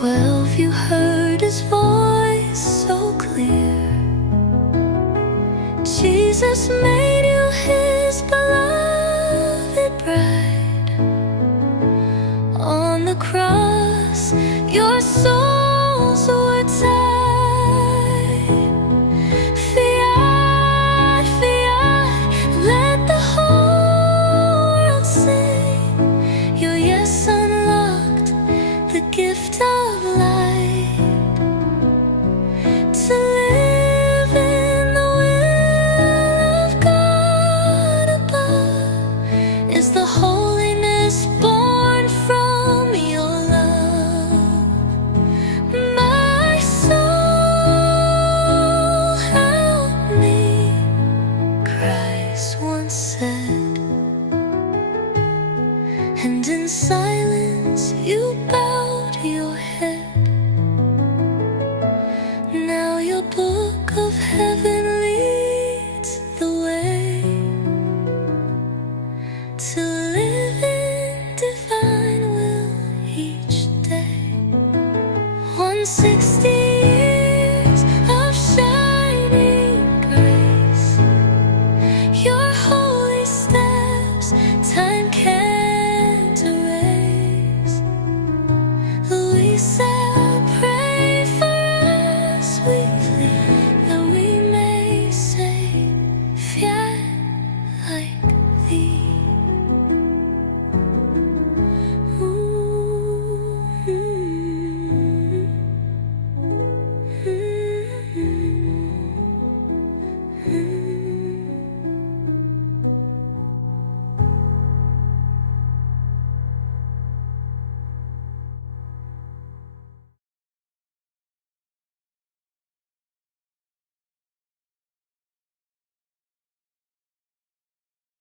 12 you heard his voice so clear. Jesus made you his beloved bride. On the cross your souls were tied. Fiat, fiat, let the whole world sing. Your yes unlocked the gift of light. To live in the will of God above is the holiness born from your love. My soul, help me, Christ once said, and in silence you bowed your head. Now your book of heaven leads the way to live in divine will each day. 160